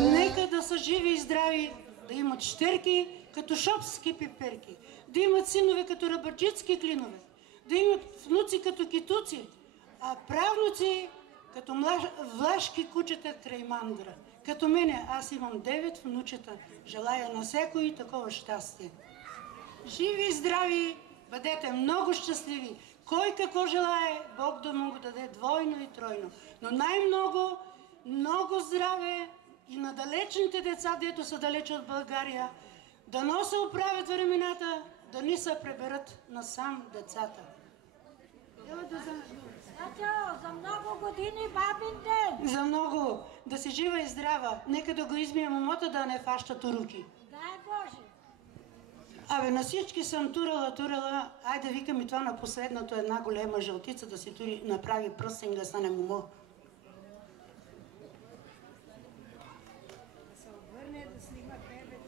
Нека да са живи и здрави, да имат щерки като шопски пиперки, да имат синове като рабърджитски клинове, да имат внуци като китуци, а правнуци като влашки кучета край мандра. Като мене, аз имам 9 внучета. Желая на всекой такова щастие. Живи и здрави, бъдете много щастливи. Кой какво желае, Бог да му го даде двойно и тройно. Но най-много, много здраве и на далечните деца, дето са далеч от България, дано се оправят времената, да ни се преберат насам децата. За много години бабин ден! За много! Да си жива и здрава! Нека да го измия момота, да не фащат руки. Дай Боже! Абе, на всички съм турала. Айде викам и това на последното една голема жълтица да си тури, направи пръстен да стане момо. Да се обърне да снима тебе.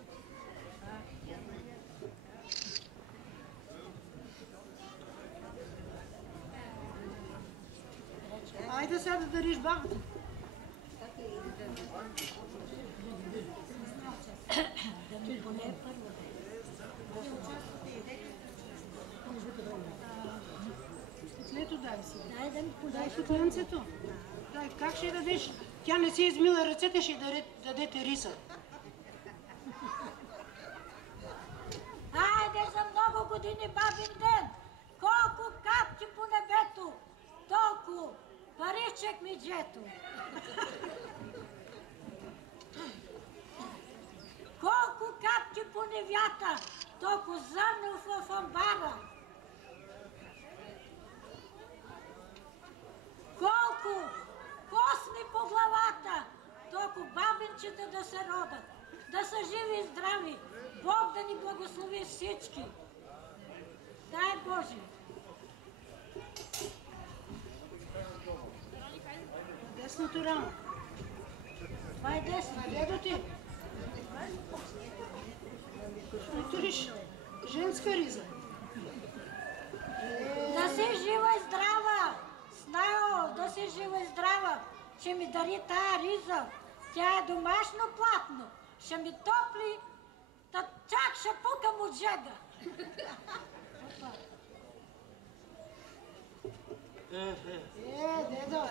Айде сега да дариш бабата. Да ми поне първо. Стеклето дай си. Дай да ми Дай стеклянцето. Дай, как ще дадеш? Тя не си измила ръцете, ще дадете риса. Айде за много години бабин ден! Колко капки по небето, толкова паричек миджето. Колко капки по невята, толкова зърно в амбара. Колко косми по главата, толкова бабинчета да се родат, да са живи и здрави. Бог да ни благослови всички. Дай Боже! Десното рамо. Това е десно. Дедо ти. Ще туриш женска риза. Да си жива и здрава! Снайо, да си жива и здрава! Ще ми дари тая риза. Тя е домашно платно. Ще ми топли, та чак ще пукам от жега. Дедо,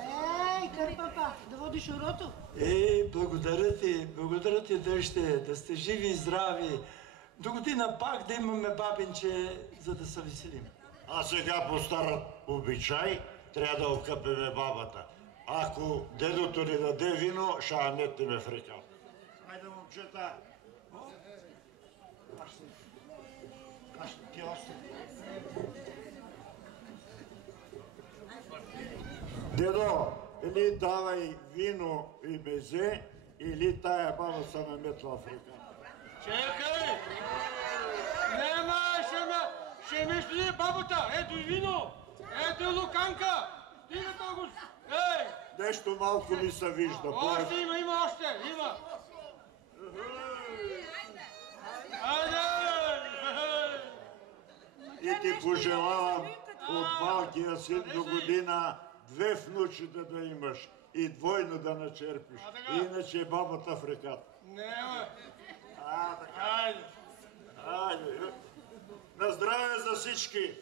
кърпапа, да водиш урото? Благодаря ти, дъще, да сте живи и здрави. До година пак да имаме бабинче, за да се веселим. А сега по стар обичай трябва да окъпеме бабата. Ако дедото ни даде вино, ще я метнеме в река. Хайде, момчета! Ти остане. Дедо, или давай вино и мезе, или тая баба се наметла в река. Чекай! Нема, ще ме стои бабата! Ето и вино! Ето и луканка! Стига толкова! Ей! Нещо малко ми се вижда. Още има още! Има! Айде! И ти пожелавам от малкия син до година 2 внучета да имаш и двойно да начерпиш. Иначе бабата в реката. Нема! Айде! На здраве за всички!